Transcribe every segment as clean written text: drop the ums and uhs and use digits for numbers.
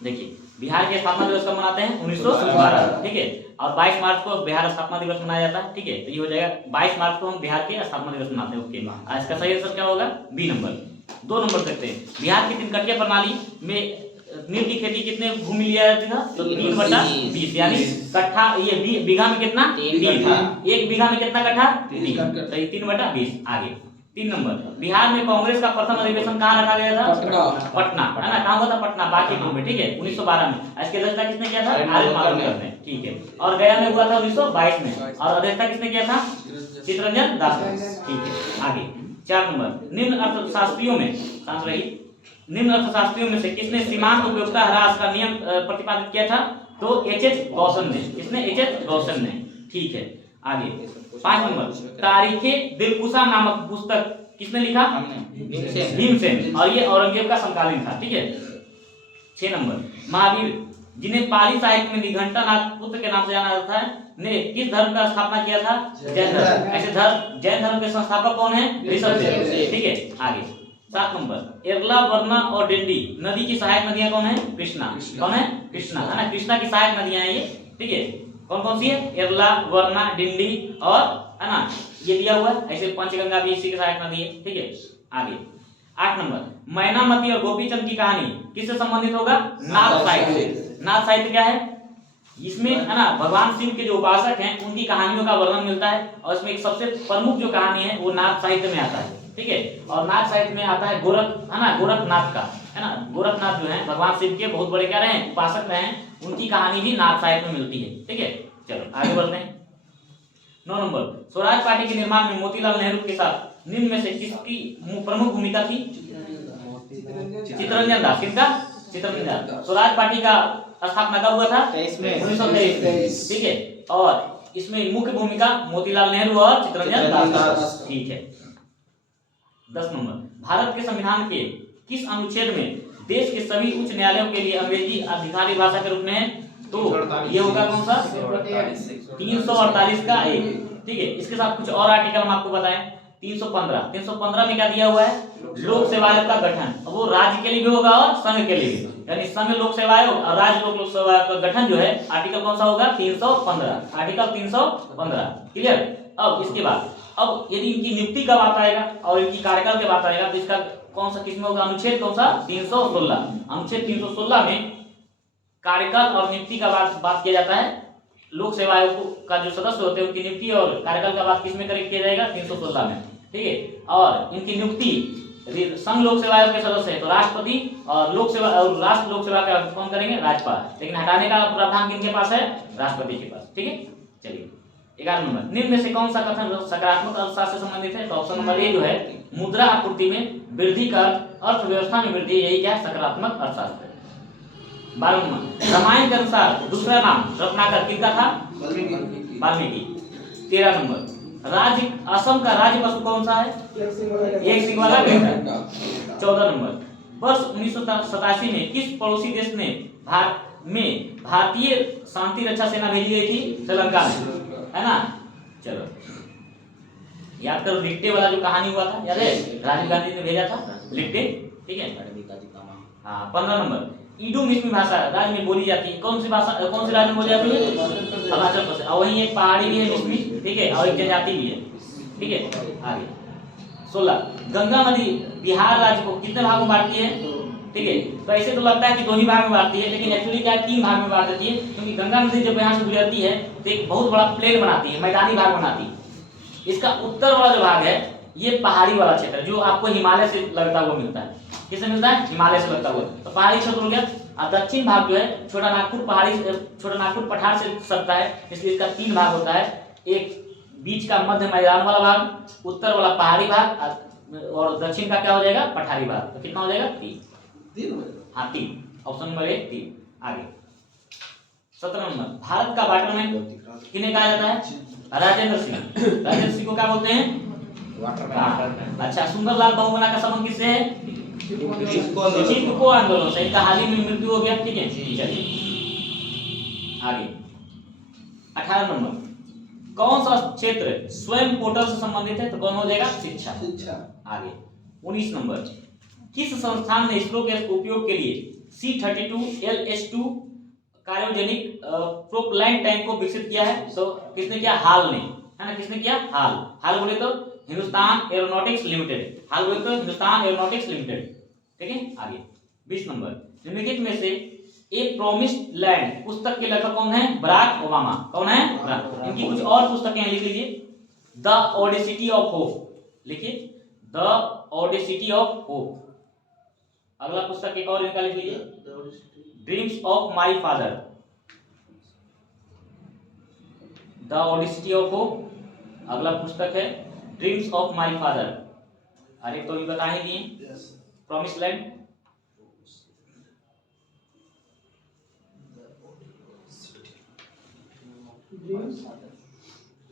देखिए बिहार के स्थापना दिवस कब मनाते हैं 1912, ठीक है। और 22 मार्च को बिहार स्थापना दिवस मनाया जाता है, ठीक है। तो ये हो जाएगा 22 मार्च को हम बिहार के स्थापना दिवस मनाते हैं। ओके, आज इसका सही आंसर क्या होगा? B number. 2 नंबर देखते हैं, बिहार की 3 कटिया प्रणाली में नील की खेती कितने भूमि लिया जाती था? तो 3/20, यानी कट्ठा, ये बीघा में कितना? 3 था। 1 बीघा में कितना कट्ठा? 3, तो ये 3/20। आगे 3 नंबर, बिहार में कांग्रेस का प्रथम अधिवेशन कहाँ रखा गया था? पटना, है ना? कहाँ हुआ था? पटना, बांकीपुर में, ठीक है, 1912 में। इसकी अध्यक्षता किसने किया था? आर्य मालवकर ने, ठीक है। और गया में हुआ था 1922 में, और अध्यक्षता किसने किया था? चित्तरंजन दास ने, ठीक है। आगे 4 नंबर, निम्न अर्थशास्त्रियों में, शांत रहिए, निम्न अर्थशास्त्रियों में से किसने सीमांत उपयोगिता ह्रास का नियम प्रतिपादित किया था? तो एच.एच. गॉसन ने। किसने? एच.एच. गॉसन ने, ठीक है। आगे 5 नंबर, तारीखे दिलकुशा नामक पुस्तक किसने लिखा? भीमसेन, और ये औरंगजेब का समकालीन था, ठीक है। 6 नंबर, महावीर जिन्हें पाली साहित्य में निघंटनाथ पुत्र के नाम से जाना जाता है, ने किस धर्म का स्थापना किया था? जैन धर्म। ऐसे जैन धर्म के संस्थापक कौन है? ऋषभदेव, ठीक है। आगे 7 नंबर, एरला, वरना और डिंडी नदी की सहायक नदियां कौन है? कृष्णा। कौन है? कृष्णा, है ना? कृष्णा की सहायक नदियां हैं ये, ठीक है। कौन कौन सी है? एरला, वरना, डिंडी और, है ना, ये दिया हुआ है। ऐसे पंचगंगा भी इसी की सहायक नदी है, ठीक है। आगे 8 नंबर, मैनामती और गोपीचंद की कहानी किससे संबंधित होगा? नाथ साहित्य से। नाथ साहित्य क्या है? इसमें, है ना, भगवान शिव के जो उपासक हैं उनकी कहानियों का वर्णन मिलता है, और इसमें एक सबसे प्रमुख जो कहानी है वो नाथ साहित्य में आता है, ठीक है। और नाथ साहित्य में आता है गोरख, है ना, गोरखनाथ का, है ना। गोरखनाथ जो है भगवान शिव के बहुत बड़े क्या रहे हैं? उपासक रहे हैं, उनकी कहानी भी नाथ साहित्य में मिलती है, ठीक है। चलो आगे बढ़ते हैं। 9 नंबर, स्वराज पार्टी के निर्माण में मोतीलाल नेहरू के साथ निम्न में से किसकी प्रमुख भूमिका थी? चित्तरंजन दास। किसका? चित्तरंजन दास। स्वराज पार्टी का स्थापना कब हुआ था? 1923, ठीक है। और इसमें मुख्य भूमिका मोतीलाल नेहरू और चित्तरंजन दास, ठीक है। 10 नंबर, भारत के संविधान के किस अनुच्छेद में देश के सभी उच्च न्यायालयों के लिए अंग्रेजी आधिकारिक भाषा के रूप में है? तो ये होगा कौन सा? 348 का 1, ठीक है। इसके साथ कुछ और आर्टिकल हम आपको बताएं। 315 में क्या दिया हुआ है? लोक सेवा आयोग का गठन, वो राज्य के लिए भी होगा और संघ के लिए भी, यानी संघ लोक सेवा आयोग और राज्य लोक सेवा आयोग का गठन जो है, आर्टिकल कौन सा होगा? 315, आर्टिकल 315, क्लियर। अब इसके बाद, अब यदि इनकी नियुक्ति का बात आएगा और इनकी कार्यकाल के बात आएगा, तो इसका कौन सा किसमें होगा? अनुच्छेद कौन सा? 316। अनुच्छेद 316 में कार्यकाल और नियुक्ति का बात किया जाता है। लोक सेवा आयोग का जो सदस्य होते हैं उनकी नियुक्ति और कार्यकाल का बात किसमें किया जाएगा? 316 में, ठीक है। और इनकी नियुक्ति संघ लोक सेवा आयोग के सदस्य है तो राष्ट्रपति, और लोक सेवा और राष्ट्र लोक सेवा का कौन करेंगे? राज्यपाल। लेकिन हटाने का प्रावधान किनके पास है? राष्ट्रपति के पास, ठीक है। चलिए 11 नंबर, निम्न में से कौन सा कथन सकारात्मक अर्थशास्त्र से संबंधित है? तो ऑप्शन नंबर ए जो है, मुद्रा आपूर्ति में वृद्धि का अर्थव्यवस्था में वृद्धि, यही क्या है? सकारात्मक अर्थशास्त्र। 12 नंबर, रामायण के अनुसार दूसरा नाम रत्नाकर किसका था? वाल्मीकि। 13 नंबर, राज्य असम का राज्य पशु कौन सा है? एक सिंह वाला गैंडा। 14 नंबर, वर्ष 1987 में किस पड़ोसी देश ने भारतीय शांति रक्षा सेना भेजी गई थी? श्रीलंका में, है ना। चलो याद करो, लिट्टे वाला जो कहानी हुआ था, याद है? राजीव गांधी ने भेजा था लिट्टे, ठीक है। हाँ 15 नंबर, ईडू मिश्मी भाषा राज्य में बोली जाती है, कौन सी भाषा, कौन सी राज्य में बोली जाती है? अरुणाचल प्रदेश। और वहीं एक पहाड़ी भी है मिश्मी, ठीक है, और एक जनजाति भी है, ठीक है। आगे 16, गंगा नदी बिहार राज्य को कितने भाग में बांटती है? ठीक है, तो ऐसे तो लगता है कि 2 ही भाग में बांटती है, लेकिन एक्चुअली क्या है? 3 भाग में बांट देती है, क्योंकि गंगा नदी जब यहाँ से गुजरती है तो एक बहुत बड़ा प्लेन बनाती है, मैदानी भाग बनाती है। इसका उत्तर वाला जो भाग है ये पहाड़ी वाला क्षेत्र, जो आपको हिमालय से लगता हुआ मिलता है। किससे मिलता है? हिमालय से लगता हुआ, तो पहाड़ी क्षेत्र हो गया। और दक्षिण भाग जो है छोटा नागपुर पठार से सकता है, इसलिए इसका 3 भाग होता है। एक बीच का मध्य मैदान वाला भाग, उत्तर वाला पहाड़ी भाग, और दक्षिण का क्या हो जाएगा? पठारी भाग। तो कितना हो जाएगा? 3। हाँ 3, ऑप्शन नंबर 1 3। आगे 17 नंबर, भारत का वाटरमैन किन्हें कहा जाता है? राजेंद्र सिंह। राजेंद्र सिंह को क्या बोलते हैं? वाटरमैन। अच्छा, सुंदरलाल बहुगुणा का संबंध किससे है? चिपको आंदोलन से। इनका हाल ही में मृत्यु हो गया, ठीक है। चलिए आगे 18 नंबर, कौन सा क्षेत्र स्वयं पोर्टल से संबंधित है? तो कौन हो जाएगा? शिक्षा। आगे 19 नंबर, किस संस्थान ने इसरो के उपयोग के लिए C32LH2 क्रायोजेनिक प्रोपेलैंट टैंक को विकसित किया है। तो किसने किया? हाल ने, है ना, किसने किया? हाल बोले तो हिंदुस्तान एरोनॉटिक्स लिमिटेड, हाल बोले तो हिंदुस्तान एरोनॉटिक्स लिमिटेड। ठीक है, आगे 20 नंबर, निम्नलिखित में से एक प्रॉमिस्ड लैंड पुस्तक के लेखक कौन है? Barack Obama. कौन है? इनकी कुछ और पुस्तकें लिख लीजिए। द ऑडेसिटी ऑफ होप, लिखिए द ऑडेसिटी ऑफ होप। अगला पुस्तक एक और इनका लिख लीजिए, dreams of my father, the audacity of hope. अगला पुस्तक है ड्रीम्स ऑफ माय फादर। अरे तो ये बता ही दिए, promised land,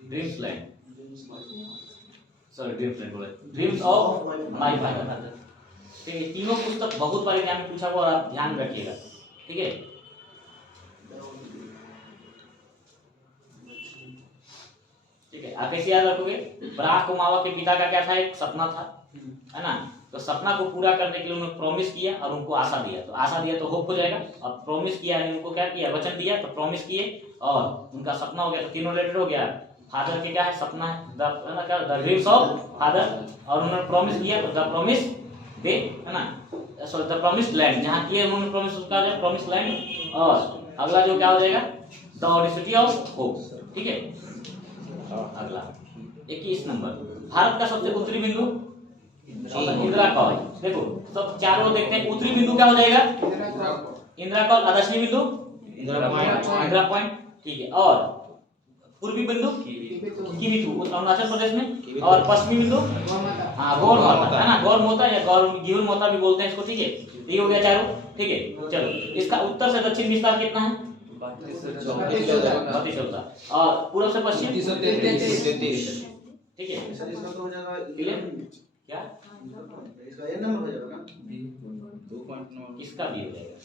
dreams land, sorry dreams land बोले, ड्रीम्स ऑफ माय फादर। तो ये तीनों पुस्तक बहुत बार एग्जाम में पूछा हुआ और आप ध्यान रखिएगा। ठीक है, ठीक है, आप कैसे याद रखोगे? बराक ओबामा के पिता का क्या था? एक सपना था, है ना, तो सपना को पूरा करने के लिए उन्होंने प्रॉमिस किया और उनको आशा दिया, तो आशा दिया तो होप हो जाएगा। अब प्रॉमिस किया यानी उनको क्या किया? वचन दिया, तो प्रॉमिस किए और उनका सपना हो गया, तो तीनों रिलेटेड हो गया। फादर के क्या है? सपना है, द ड्रीम्स ऑफ फादर, और उन्होंने प्रॉमिस किया तो द प्रॉमिस दे, है ना, सॉरी द प्रॉमिस्ड लैंड, जहां किए उन्होंने प्रॉमिस, उसका जो प्रॉमिस्ड लैंड। और अगला जो क्या हो जाएगा? The audacity of hope. ठीक है, अगला 21 नंबर, भारत का सबसे उत्तरी बिंदु इंदिरा कॉल। देखो सब चारों देखते हैं, उत्तरी बिंदु क्या हो जाएगा? इंदिरा कॉल। दक्षिणी बिंदु इंदिरा पॉइंट, ठीक है, और पूर्वी बिंदु किमिथु अरुणाचल प्रदेश में, और पश्चिमी बिंदु गौर मोता, है ना, गौर मोता या गौर गिहुर मोता भी बोलते हैं इसको। ठीक है, ये हो गया चारों। ठीक है, चलो इसका उत्तर से दक्षिण विस्तार कितना है? 32 और पूर्व से पश्चिम 33। ठीक है, क्या इसका ये नंबर हो जाएगा ना, 2.9 इसका भी हो जाएगा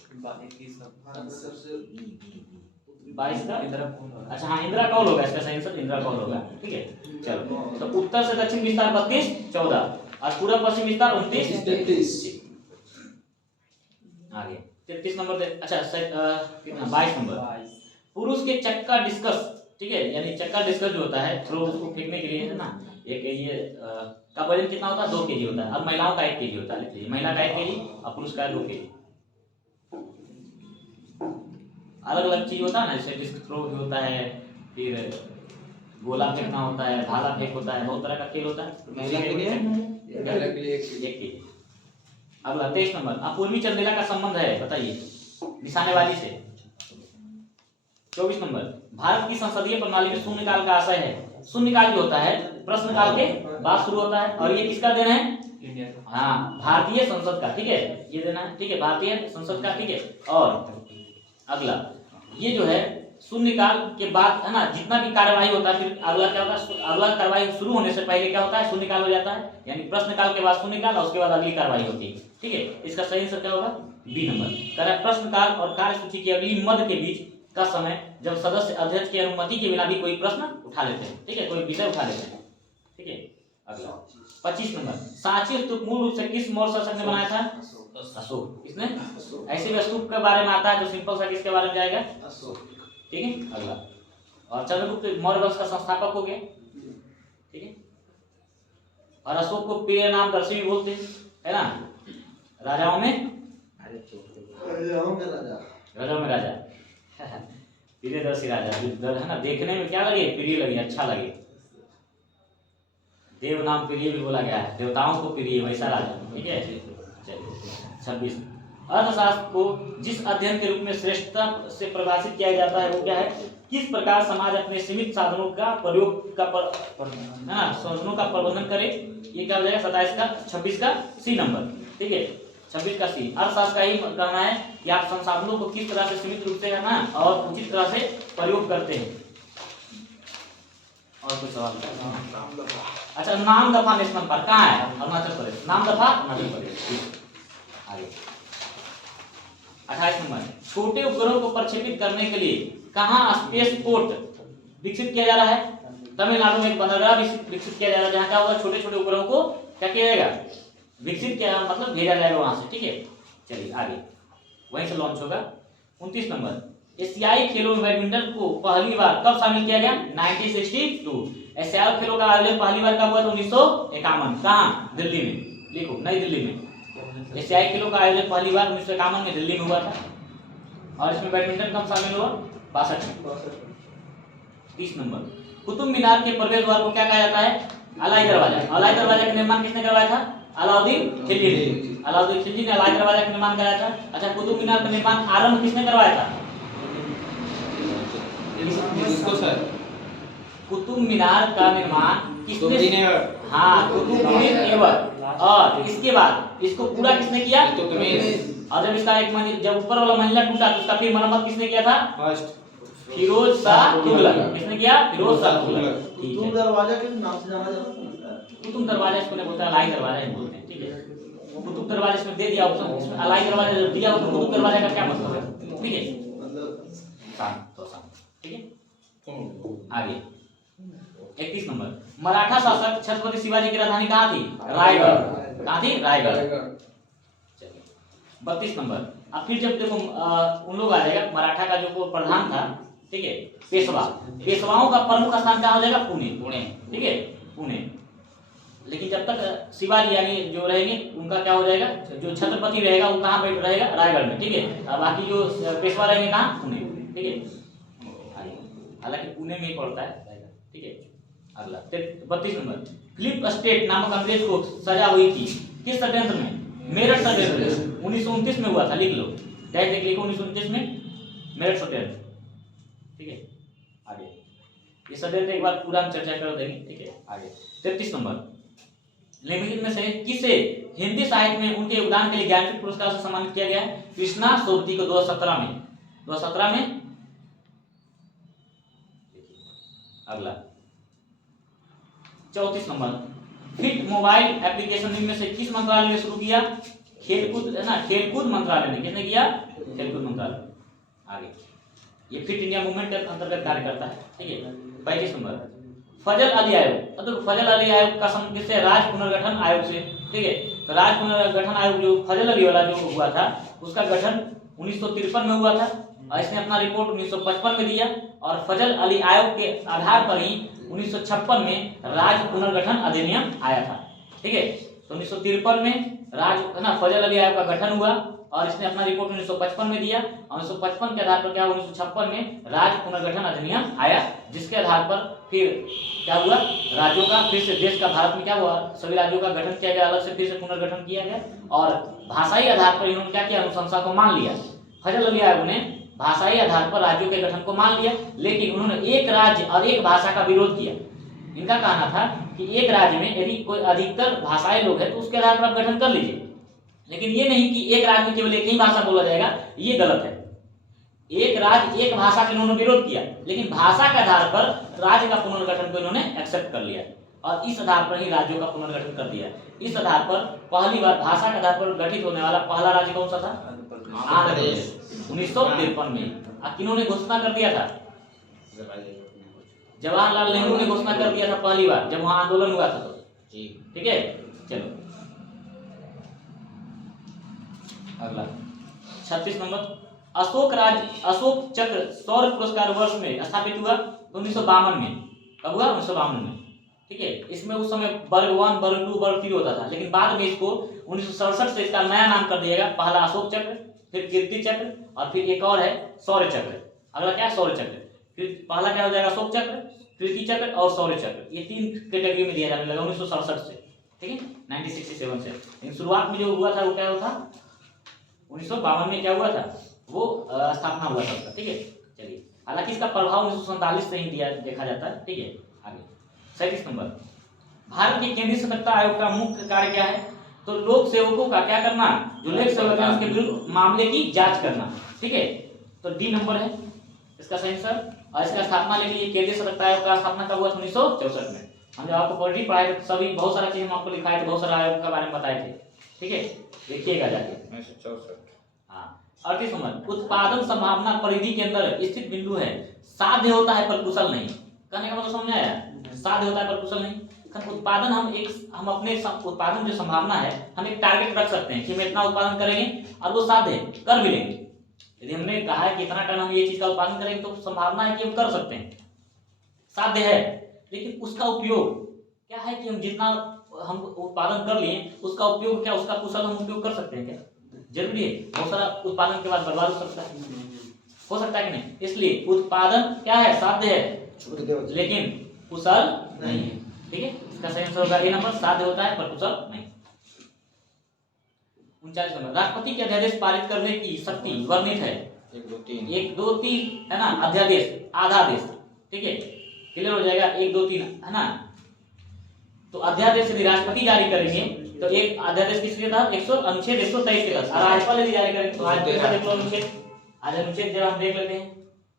22 का इंदिरा। अच्छा हाँ, इंदिरा कौल होगा इसका सही आंसर, इंदिरा कौल होगा। ठीक है, चलो तो उत्तर से दक्षिण विस्तार 32, 14 और पूर्व पश्चिम विस्तार 29, 33। आगे 33 नंबर दे, अच्छा कितना? 22 नंबर, पुरुष के चक्का डिस्कस। ठीक है, यानी चक्का डिस्कस जो होता है, थ्रो उसको फेंकने के लिए, है ना, एक ये का वजन कितना होता है? 2 केजी होता है, और महिलाओं का 1 केजी होता है। महिला का 1 केजी और पुरुष का 2 केजी। अलग अलग चीज होता है ना, जैसे डिस्क थ्रो भी होता है, फिर गोला फेंकना होता है, भाला फेंक होता है, बहुत तरह का खेल होता है। महिला के लिए 1 केजी। अगला 23 नंबर, पूर्वी चंदेला का संबंध है, बताइए, निशानेबाजी से। 24 नंबर, भारत की संसदीय प्रणाली में शून्यकाल का आशय है। शून्यकाल जो होता है प्रश्नकाल के बाद शुरू होता है, और ये किसका देना है? हाँ, भारतीय संसद का। ठीक है, ये देना है। ठीक है, भारतीय संसद का। ठीक है, और अगला ये जो है शून्यकाल के बाद, है ना, जितना भी कार्यवाही होता है, फिर अगला क्या होता है? अगला कार्यवाही शुरू होने से पहले क्या होता है? शून्यकाल हो जाता है, यानी प्रश्नकाल के बाद शून्यकाल और उसके बाद अगली कार्यवाही होती है। ठीक है, इसका सही आंसर क्या होगा? B number. कह रहा है प्रश्नकाल और कार्यसूची की अगली मध्य के बीच का समय, जब सदस्य अध्यक्ष की अनुमति के बिना भी कोई प्रश्न उठा लेते हैं। ठीक है, कोई विषय उठा लेते हैं। ठीक है, अगला 25 नंबर, सांची स्तूप मूल रूप से किस मौर्य शासक ने बनाया था? अशोक। इसने ऐसे भी स्तूप के बारे में आता है, तो सिंपल सा किसके बारे में जाएगा? अशोक। ठीक है, अगला, और चंद्रगुप्त मौर्य वंश का संस्थापक हो गया। ठीक है, और अशोक को प्रिय नाम दर्शी भी बोलते हैं, है ना, राजाओं में राजा प्रियदर्शी राजा, है ना, देखने में क्या लगे? प्रिय लगे, अच्छा लगे। देव नाम प्रिय भी बोला गया है, देवताओं को प्रिय, वैसा राजा। ठीक है, चलिए 26, अर्थशास्त्र को जिस अध्ययन के रूप में श्रेष्ठता से परिभाषित किया जाता है वो क्या है? किस प्रकार समाज अपने सीमित साधनों का प्रयोग का साधनों का प्रबंधन करे। ये क्या हो जाएगा? 27 का 26 का सी नंबर। ठीक है, 26 का सी। अर्थशास्त्र का ही कहना है कि आप संसाधनों को किस तरह से सीमित रूप से, है ना, और उचित तरह से प्रयोग करते हैं। और कुछ सवाल? अच्छा, नामदफा नेशनल पार्क कहाँ है? अरुणाचल प्रदेश। नामदफा अरुणाचल प्रदेश। आगे 28 नंबर, छोटे उपग्रहों को प्रक्षेपित करने के लिए कहाँ स्पेस पोर्ट विकसित किया जा रहा है? तमिलनाडु में एक बंदरगाह विकसित किया जा रहा है, जहाँ क्या होगा? छोटे छोटे उपग्रहों को क्या किया जाएगा? विकसित किया, मतलब भेजा जाएगा वहां से। ठीक है, चलिए आगे वहीं से लॉन्च होगा। 29 नंबर एशियाई खेलों में बैडमिंटन को पहली बार कब शामिल किया गया? 1962। एशियाई खेलों का आयोजन पहली बार कब हुआ था? 1951। कहाँ? दिल्ली में। लिखो, नई दिल्ली में। एशियाई खेलों का आयोजन पहली बार 1951 में दिल्ली में हुआ था। और इसमें बैडमिंटन कब शामिल हुआ? 62 में। 30 नंबर कुतुब मीनार के प्रवेश द्वार को क्या कहा जाता है? अलाई दरवाजा। अलाई दरवाजा का निर्माण किसने करवाया था? अलाउद्दीन खिलजी ने। अलाउद्दीन खिलजी ने अलाई दरवाजा का निर्माण कराया था। अच्छा, कुतुब मीनार का निर्माण आरंभ किसने करवाया था? कुतुब मीनार का निर्माण किसने? हाँ, कुतुबुद्दीन ऐबक। और इसके बाद इसको पूरा किसने किया? और जब इसका एक जब ऊपर वाला मंजिला टूटा तो उसका फिर मरम्मत किसने किया था? फर्स्ट फिरोज शाह तुगलक। किसने किया? फिरोज शाह तुगलक। कुतुब दरवाजा के नाम से जाना जाता है। कुतुब दरवाजा इसको नहीं बोलते, अलाई दरवाजा ही बोलते हैं। ठीक है, कुतुब दरवाजा इसमें दे दिया ऑप्शन, इसमें अलाई दरवाजा जब दिया हो तो कुतुब दरवाजा का क्या मतलब है? ठीक है, ठीक है। आगे 31 नंबर मराठा शासक छत्रपति शिवाजी की राजधानी कहाँ थी? रायगढ़। कहाँ थी? रायगढ़। चलिए 32 नंबर अब फिर जब देखो उन लोग आ जाएगा मराठा का जो प्रधान था, ठीक है, पेशवा। पेशवाओं का प्रमुख स्थान कहाँ हो जाएगा? पुणे। ठीक है, पुणे। लेकिन जब तक शिवाजी यानी जो रहेंगे उनका क्या हो जाएगा? जो छत्रपति रहेगा वो कहाँ बैठ रहेगा? रायगढ़ में। ठीक है, बाकी जो पेशवा रहेंगे कहाँ? पुणे। ठीक है, हालांकि पुणे में ही पड़ता है। ठीक है, अगला 32 नंबर फिलिप स्टेट नामक अंग्रेज को सजा हुई थी किस षड्यंत्र में? मेरठ षड्यंत्र 1929 में हुआ था। लिख लो, डायरेक्ट लिखो 1929 में मेरठ षड्यंत्र। ठीक है, आगे ये षड्यंत्र एक बार पूरा हम चर्चा कर देंगे। ठीक है, आगे 33 नंबर निम्नलिखित में से किसे हिंदी साहित्य में उनके योगदान के लिए ज्ञानपीठ पुरस्कार से सम्मानित किया गया? कृष्णा सोबती को 2017 में। 2017 में। अगला 34 नंबर फिट मोबाइल एप्लीकेशन निम्न में से किस मंत्रालय ने शुरू किया? खेलकूद है ना, खेलकूद मंत्रालय ने। किसने किया? खेलकूद मंत्रालय। आगे ये फिट इंडिया मूवमेंट के अंतर्गत कार्य करता है। ठीक है, 35 नंबर फजल अली आयोग। तो फजल अली आयोग का संबंध किससे? राज्य पुनर्गठन आयोग से। ठीक है, तो राज्य पुनर्गठन आयोग जो फजल अली वाला जो हुआ था उसका गठन 1953 में हुआ था और इसने अपना रिपोर्ट 1955 में दिया और फजल अली आयोग के आधार पर ही 1956 में राज्य पुनर्गठन अधिनियम आया था। ठीक है, तो 1953 में राज्य है ना फजल अली आयोग का गठन हुआ और इसने अपना रिपोर्ट 1955 में दिया और 1955 के आधार पर क्या हुआ? 1956 में राज्य पुनर्गठन अधिनियम आया, जिसके आधार पर फिर क्या हुआ? राज्यों का फिर से देश का भारत में क्या हुआ? सभी राज्यों का गठन किया गया, अलग से फिर से पुनर्गठन किया गया और भाषाई आधार पर इन्होंने क्या किया? अनुशंसा को मान लिया। फजल अली आयोग ने भाषाई आधार पर राज्यों के गठन को मान लिया, लेकिन उन्होंने एक राज्य और एक भाषा का विरोध किया। इनका कहना था कि एक राज्य में यदि कोई अधिकतर भाषाई लोग हैं तो उसके आधार पर आप गठन कर लीजिए, लेकिन ये नहीं कि एक राज्य में केवल एक ही भाषा बोला जाएगा, ये गलत है। एक राज्य एक भाषा का इन्होंने विरोध किया, लेकिन भाषा के आधार पर राज्य का पुनर्गठन को इन्होंने एक्सेप्ट कर लिया और इस आधार पर ही राज्यों का पुनर्गठन कर दिया। इस आधार पर पहली बार भाषा के आधार पर गठित होने वाला पहला राज्य कौन सा था? आंध्र प्रदेश। 1953 में किन्होंने घोषणा कर दिया था? जवाहरलाल नेहरू ने घोषणा कर दिया था पहली बार जब वहां आंदोलन हुआ था तो। ठीक है, चलो अगला 36 नंबर अशोक चक्र शौर्य पुरस्कार वर्ष में स्थापित हुआ 1952 में। कब हुआ? 1952 में। ठीक है, इसमें उस समय वर्ग 1, वर्ग 2, वर्ग 3 होता था, लेकिन बाद में इसको 1967 से इसका नया नाम कर दिया गया। पहला अशोक चक्र, फिर कीर्ति चक्र और फिर एक और है शौर्य चक्र। अगला क्या है? शौर्य चक्र। फिर पहला क्या हो जाएगा? अशोक चक्र, कीर्ति चक्र और शौर्य चक्र। ये 3 कैटेगरी में दिया जाने लगा 1967 से। ठीक है, 1967 से। लेकिन शुरुआत में जो हुआ था वो क्या हुआ था? 1952 में क्या हुआ था? वो स्थापना हुआ था उसका। ठीक है, चलिए हालांकि इसका प्रभाव 1947 से ही दिया देखा जाता है। ठीक है, आगे 37 नंबर भारत के केंद्रीय सतर्कता आयोग का मुख्य कार्य क्या है? तो लोक सेवकों का क्या करना? जो लोक सेवक हैं उसके विरुद्ध मामले की जांच करना। ठीक है, तो डी नंबर है इसका सही आंसर। और इसका स्थापना के लिए केंद्रीय सतर्कता आयोग का स्थापना कब हुआ? 1964 में। हम जब आपको पॉलिटी पढ़ाए थे सभी बहुत सारा चीज हम आपको लिखाए थे, बहुत सारा आयोग के बारे में बताए थे। ठीक है, देखिएगा जाके 1964। हाँ, 38 नंबर उत्पादन संभावना परिधि के अंदर स्थित बिंदु है, साध्य होता है पर कुशल नहीं। कहने का मतलब समझ में आया? साध्य होता है पर कुशल नहीं। उत्पादन हम अपने उत्पादन जो संभावना है हम एक टारगेट रख सकते हैं कि हम इतना उत्पादन करेंगे और वो साध्य कर भी लेंगे, यदि हमने कहा है कि इतना टन हम ये चीज का उत्पादन करेंगे तो संभावना है कि हम कर सकते हैं, साध्य है, लेकिन उसका उपयोग क्या है कि हम जितना हम उत्पादन कर लिए उसका उपयोग क्या, उसका कुशल हम उपयोग कर सकते हैं क्या? जरूरी है? बहुत सारा उत्पादन के बाद बर्बाद हो सकता है, हो सकता है कि नहीं? इसलिए उत्पादन क्या है, साध्य है लेकिन कुशल नहीं है। ठीक है, इसका सही आंसर होगा ए नंबर, साध्य होता है पर कुशल नहीं। 39 नंबर, राष्ट्रपति के अध्यादेश पारित करने की शक्ति वर्णित है 1 2 3 है ना, अध्यादेश आधादेश। ठीक है, क्लियर हो जाएगा 1 2 3 है ना। तो अध्यादेश यदि राष्ट्रपति जारी करेंगे तो एक अध्यादेश किसके तहत, अनुच्छेद 123 के तहत, और राज्यपाल यदि जारी करेंगे तो आज देख लो अनुच्छेद, आज अनुच्छेद जरा हम देख लेते हैं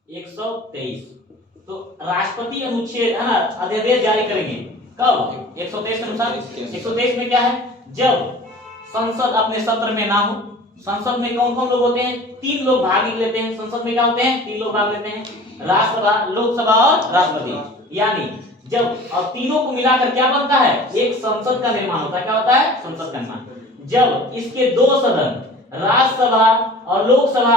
123। तो राष्ट्रपति अनुच्छेद है ना अध्यादेश जारी करेंगे कब, 123 के अनुसार। 123 में क्या है, जब संसद अपने सत्र में ना हो। संसद में कौन कौन लोग होते हैं, 3 लोग भाग लेते हैं। संसद में क्या होते हैं, 3 लोग भाग लेते हैं, राज्यसभा, लोकसभा और राष्ट्रपति। यानी जब अब तीनों को मिलाकर क्या बनता है, एक संसद का निर्माण होता है। क्या होता है, संसद का निर्माण। जब इसके 2 सदन राज्यसभा और लोकसभा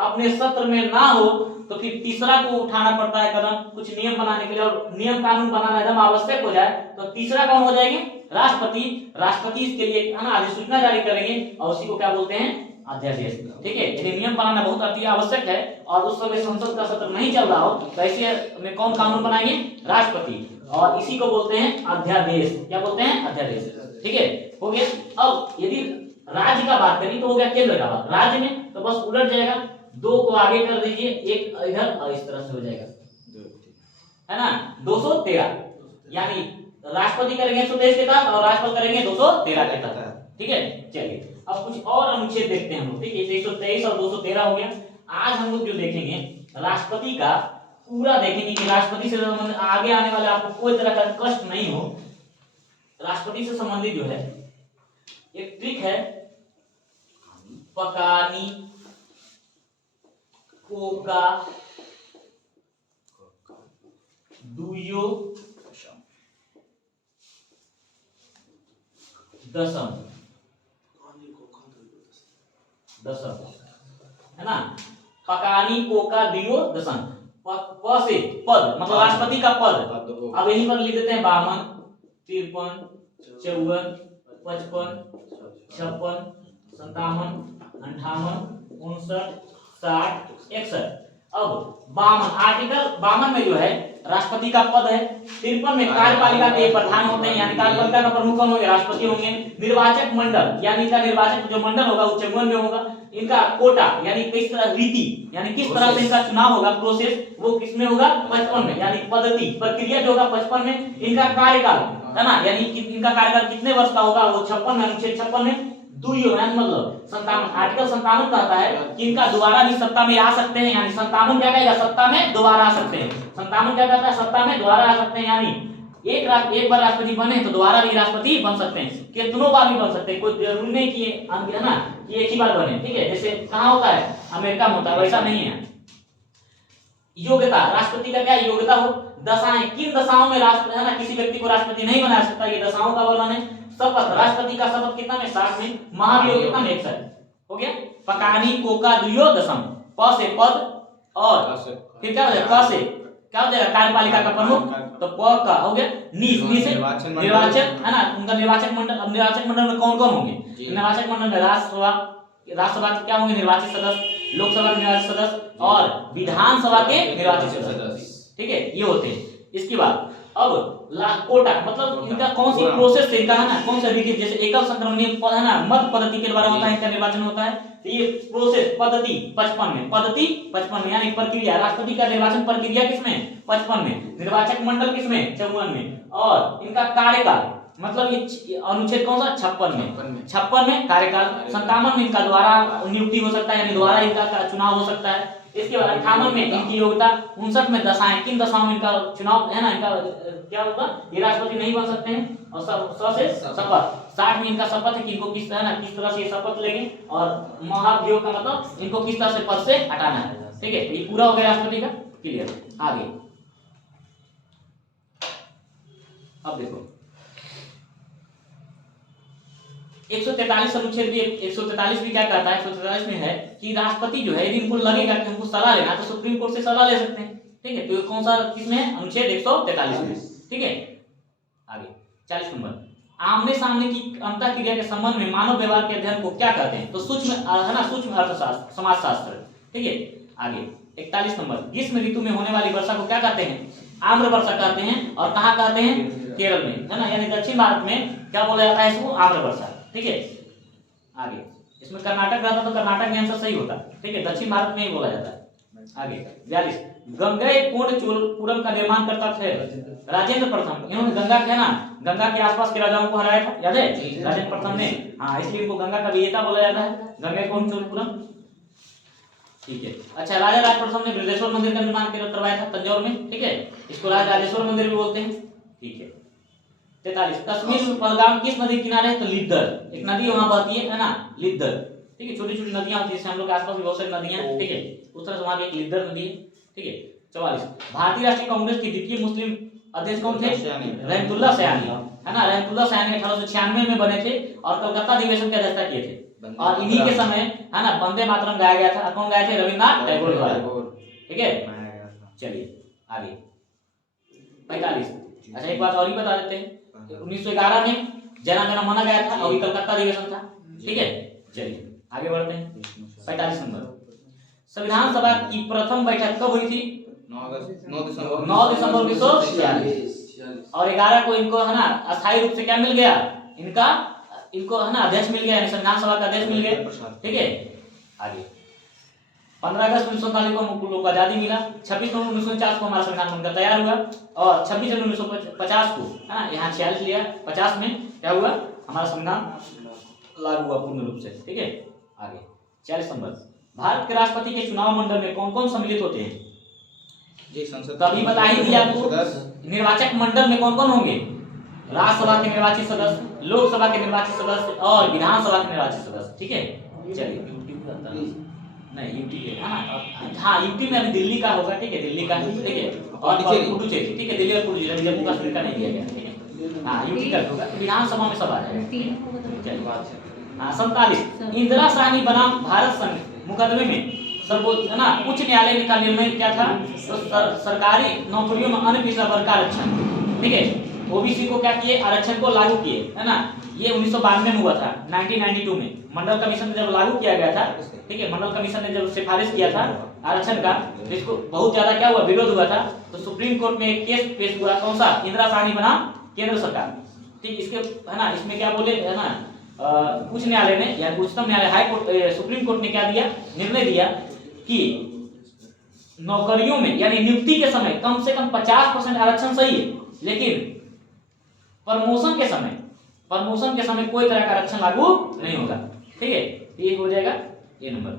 अपने सत्र में ना हो तो फिर तीसरा को उठाना पड़ता है कदम, कुछ नियम बनाने के लिए, और नियम कानून बनाना एकदम आवश्यक हो जाए तो तीसरा कौन हो जाएंगे, राष्ट्रपति। राष्ट्रपति इसके लिए है ना अधिसूचना जारी करेंगे और उसी को क्या बोलते हैं, अध्यादेश। ठीक है, यदि नियम बनाना बहुत अति आवश्यक है और उस समय संसद का सत्र नहीं चल रहा हो तो ऐसे में कौन कानून बनाएंगे, राष्ट्रपति, और इसी को बोलते हैं अध्यादेश। क्या बोलते हैं, अध्यादेश। ठीक है, हो गया। अब यदि राज्य का बात करें तो हो गया केंद्र का बात। राज्य में तो बस उलट जाएगा, 2 को आगे कर दीजिए, एक इधर और इस तरह से हो जाएगा, है ना 213। यानी राष्ट्रपति करेंगे 123 के तहत और राज्यपाल करेंगे 213 के तहत। ठीक है, चलिए अब कुछ और अनुच्छेद देखते हैं हम लोग। ठीक है, 123 और 213 हो गया। आज हम लोग जो देखेंगे राष्ट्रपति का पूरा देखेंगे कि राष्ट्रपति से संबंधित आगे आने वाले आपको कोई तरह का कष्ट नहीं हो। राष्ट्रपति से संबंधित जो है एक ट्रिक है, पकानी कोका दुयो दशम है ना, पकानी कोका दियो दशम। प से पद मतलब राष्ट्रपति का पद, अब यहीं पर लिख देते हैं 52 53 54 55 56 57 58 59 60 61। अब 52 आर्टिकल 52 में जो है राष्ट्रपति का पद है। 53 में कार्यपालिका के प्रधान होते हैं, यानी कार्यपालिका का प्रमुख कौन होंगे, राष्ट्रपति होंगे। निर्वाचक मंडल यानी इनका निर्वाचक जो मंडल होगा वो 54 में होगा। इनका कोटा यानी किस तरह रीति यानी किस तरह से इनका चुनाव होगा, प्रोसेस, वो किसमें होगा, 55 में, यानी पद्धति प्रक्रिया जो होगा 55 में। इनका कार्यकाल है ना, यानी इनका कार्यकाल कितने वर्ष का होगा, वो 56 में, अनुच्छेद 56 में। दुइयो मतलब 57, आर्टिकल 57 कहता है कि इनका दोबारा भी सत्ता में आ सकते हैं, यानी 57 क्या कहेगा, सत्ता में दोबारा आ सकते हैं। 57 क्या कहता है, सत्ता में दोबारा आ सकते हैं, यानी एक बार राष्ट्रपति बने तो दोबारा भी राष्ट्रपति बन सकते हैं, कितनों बार भी बन सकते हैं, कोई जरूरी नहीं कि है ना कि एक ही बार बने। ठीक है, जैसे कहाँ होता है, अमेरिका में होता है, वैसा नहीं है। योग्यता, राष्ट्रपति का क्या योग्यता हो, दशाएं, किन दशाओं में राष्ट्र है ना किसी व्यक्ति को राष्ट्रपति नहीं बना सकता, ये दशाओं का वर्णन है। शपथ, राष्ट्रपति का शपथ कितना में, 60 में। महाभियोग कितना में, 61। हो गया। पकानी कोका दुयो दशम, प से पद और फिर क्या हो जाएगा, क से क्या हो जाएगा, कार्यपालिका का प्रमुख, तो प का हो गया। नी से निर्वाचक है ना, उनका निर्वाचक मंडल। अब निर्वाचक मंडल में कौन कौन होंगे, निर्वाचक मंडल में राज्यसभा के क्या होंगे, निर्वाचित सदस्य, लोकसभा के निर्वाचित सदस्य और विधानसभा के निर्वाचित सदस्य। ठीक है, ये होते हैं। इसके बाद अब कोटा मतलब इनका कौन सी प्रोसेस से इनका है ना, कौन सा विधि, जैसे एकल संक्रमणीय पद है ना, मत पद्धति के द्वारा होता है इनका निर्वाचन होता है। तो ये प्रोसेस पद्धति 55 में, पद्धति 55 में, यानी प्रक्रिया, राष्ट्रपति का निर्वाचन प्रक्रिया किसमें, 55 में। निर्वाचक मंडल किसमें, 54 में। और इनका कार्यकाल मतलब ये अनुच्छेद कौन सा, 56 में। 56 में कार्यकाल, 57 में इनका दोबारा नियुक्ति हो सकता है, यानी दोबारा इनका चुनाव हो सकता है। इसके बाद 58 में इनकी योग्यता, 59 में दशाएं, किन दशाओं में इनका चुनाव है ना, इनका क्या होगा, ये राष्ट्रपति नहीं बन सकते हैं। और सब से शपथ, 60 में इनका शपथ है कि इनको किस तरह ना किस तरह से ये शपथ लेंगे, और महाभियोग का मतलब इनको किस तरह से पद से हटाना है। ठीक है, ये पूरा हो गया राष्ट्रपति का, क्लियर। आगे अब देखो 143 अनुच्छेद भी 143 भी क्या कहता है, 143 में है कि राष्ट्रपति जो है यदि इनको लगेगा कि हमको सलाह लेना तो सुप्रीम कोर्ट से सलाह ले सकते हैं। ठीक है, तो ये कौन सा किसमें है, अनुच्छेद 143 में। ठीक है, आगे 40 नंबर, आमने सामने की अंतः क्रिया के संबंध में मानव व्यवहार के अध्ययन को क्या कहते हैं, तो सूक्ष्म है ना, सूक्ष्म अर्थशास्त्र, समाजशास्त्र। ठीक है, आगे 41 नंबर, ग्रीष्म ऋतु में होने वाली वर्षा को क्या कहते हैं, आम्र वर्षा कहते हैं। और कहाँ कहते हैं, केरल में, है ना, यानी दक्षिण भारत में क्या बोला जाता है इसको, आम्र वर्षा। ठीक है, आगे इसमें कर्नाटक रहता तो कर्नाटक में आंसर सही होता। ठीक है, दक्षिण भारत में ही बोला जाता है। आगे 42, गंगैकोंड चोलपुरम का निर्माण करता थे राजेंद्र प्रथम। इन्होंने गंगा के, है ना, गंगा के आसपास के राजाओं को हराया था, याद है, राजेंद्र प्रथम ने। हाँ, इसलिए इनको गंगा का विजेता बोला जाता है, गंगैकोंड चोलपुरम। ठीक है, अच्छा, राजा राज प्रथम ने बृहदेश्वर मंदिर का निर्माण करवाया था तंजौर में। ठीक है, इसको राजेश्वर मंदिर भी बोलते हैं। ठीक है, 43, कश्मीर में पहलगाम किस नदी किनारे है, तो लिद्दर, एक नदी वहां बहती है ना, लिद्दर। ठीक है, छोटी छोटी नदियां होती है, हम लोग के आसपास भी बहुत सारी नदियां हैं। ठीक है, उस तरह से वहां एक लिद्दर नदी है। ठीक है, 44, भारतीय राष्ट्रीय कांग्रेस के द्वितीय मुस्लिम अध्यक्ष कौन थे, रहमतुल्लाह सयानी, है ना, रहमतुल्लाह सयानी 1896 में बने थे और कलकत्ता अधिवेशन की अध्यक्षता किए थे। और इन्हीं के समय, है ना, वंदे मातरम गाया गया था। कौन गाए थे, रविन्द्रनाथ टैगोर द्वारा। ठीक है, चलिए आगे 45, अच्छा एक बात और ही बता देते हैं, 1911 में जना गण मन गया था और कलकत्ता अधिवेशन था। ठीक है, चलिए आगे बढ़ते हैं। 45 नंबर, संविधान सभा की प्रथम बैठक कब हुई थी, 9 दिसंबर 1946। और 11 को इनको, है ना, अस्थायी रूप से क्या मिल गया, इनको है ना, अध्यक्ष मिल गया, संविधान सभा का अध्यक्ष मिल गया। ठीक है, आगे 15 अगस्त 1947 को हम लोग को आजादी मिला। 26 नवंबर 1949 को हमारा संविधान बनकर तैयार हुआ और 26 जनवरी 1950 को, है ना, यहाँ 46 लिया, 50 में क्या हुआ, हमारा संविधान लागू हुआ पूर्ण रूप से। ठीक है, आगे 40 नंबर, भारत के राष्ट्रपति के चुनाव मंडल में कौन कौन सम्मिलित होते हैं, जी संसद, तभी बता ही दिया आपको। निर्वाचक मंडल में कौन कौन होंगे, राज्यसभा के निर्वाचित सदस्य, लोकसभा के निर्वाचित सदस्य और विधानसभा के निर्वाचित सदस्य। ठीक है, चलिए नहीं, यूपी के, हाँ यूपी में अभी दिल्ली का होगा। ठीक है, दिल्ली का, ठीक है, और पुडुचेरी। ठीक है, दिल्ली और पुडुचेरी, जम्मू कश्मीर का नहीं दिया गया। ठीक है, हाँ यूपी का होगा, विधानसभा में सब आ जाएगा। हाँ 47, इंदिरा साहनी बनाम भारत संघ मुकदमे में सर्वोच्च, है ना, उच्च न्यायालय का निर्णय क्या था, तो सरकारी नौकरियों में अन्य पिछड़ा वर्ग का आरक्षण। ठीक है, ओबीसी को क्या किए, आरक्षण को लागू किए, है ना, ये 1992 में हुआ था, 1992 में मंडल कमीशन ने जब लागू किया गया था। ठीक है, मंडल कमीशन ने जब सिफारिश किया था आरक्षण का, तो इसको बहुत ज्यादा क्या हुआ, विरोध हुआ था। तो सुप्रीम कोर्ट में एक केस पेश हुआ, कौन सा, इंदिरा साहनी बनाम केंद्र सरकार। ठीक, इसके, है ना, इसमें क्या बोले, है ना, उच्च न्यायालय ने, यानी उच्चतम न्यायालय, हाई कोर्ट, सुप्रीम कोर्ट ने क्या दिया, निर्णय दिया कि नौकरियों में, यानी नियुक्ति के समय कम से कम 50% आरक्षण सही है, लेकिन प्रमोशन के समय कोई तरह का आरक्षण लागू नहीं होगा। ठीक है, ये हो जाएगा ये नंबर।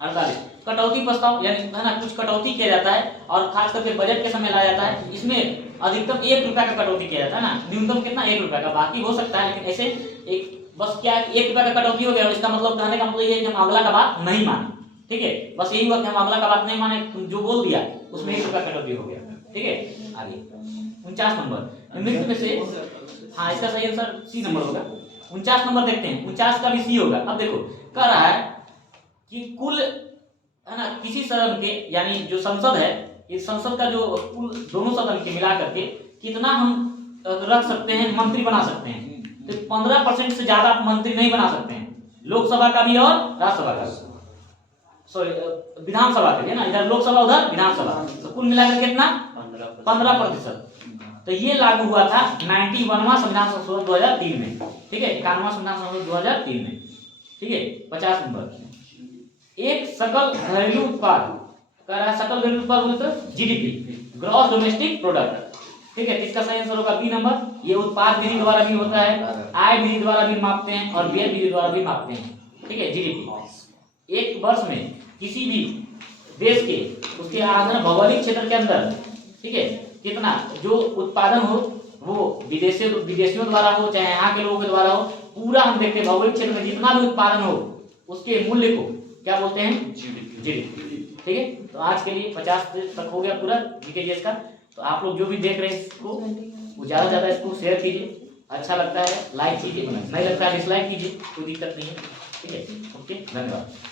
48, कटौती प्रस्ताव, यानी, है ना, कुछ कटौती किया जाता है और खास करके बजट के समय लाया जाता है। इसमें अधिकतम 1 रुपया का कटौती किया जाता है ना, न्यूनतम कितना, 1 रुपया का, बाकी हो सकता है, लेकिन ऐसे एक बस क्या 1 रुपया का कटौती हो गया, इसका मतलब कहने का मतलब ये है कि हम अगला का बात नहीं माने। ठीक है, बस यही हुआ कि हम अगला का बात नहीं माने, तुम जो बोल दिया उसमें 1 रुपया कटौती हो गया। ठीक है, आगे 49 नंबर, निम्नलिखित में से, हाँ इसका सही आंसर सी नंबर होगा। 49 नंबर देखते हैं, 49 का भी सी होगा। अब देखो कह रहा है कि कुल, है ना, किसी सदन के, यानी जो संसद है, इस संसद का जो कुल दोनों सदन के मिला करके कितना हम रख सकते हैं, मंत्री बना सकते हैं, तो 15% से ज्यादा मंत्री नहीं बना सकते हैं, लोकसभा का भी और राज्यसभा का, सॉरी विधानसभा के लिए ना, इधर लोकसभा उधर विधानसभा, तो कुल मिलाकर कितना, 15%। तो ये लागू हुआ था 91वां संविधान संशोधन 2003 में। ठीक है, 91वां संविधान संशोधन 2003 में। ठीक है, 50 नंबर, एक सकल घरेलू उत्पाद, कह रहा है सकल घरेलू उत्पाद बोले तो जीडीपी, ग्रॉस डोमेस्टिक प्रोडक्ट। ठीक है, इसका सही आंसर होगा बी नंबर। ये उत्पाद विधि द्वारा भी होता है, आय विधि द्वारा भी मापते हैं और व्यय विधि द्वारा भी मापते हैं। ठीक है, जीडीपी एक वर्ष में किसी भी देश के, उसके भौगोलिक क्षेत्र के अंदर, ठीक है, कितना जो उत्पादन हो वो विदेशियों द्वारा हो चाहे यहाँ के लोगों के द्वारा हो, पूरा हम देखते हैं भौगोलिक क्षेत्र में जितना भी उत्पादन हो उसके मूल्य को क्या बोलते हैं, जीडीपी। ठीक है, तो आज के लिए 50 तक हो गया पूरा जीके जीएस का। तो आप लोग जो भी देख रहे हैं इसको, वो ज़्यादा से ज़्यादा इसको शेयर कीजिए। अच्छा लगता है लाइक कीजिए, नहीं लगता है डिसलाइक कीजिए, कोई दिक्कत नहीं है। ठीक है, ओके, धन्यवाद।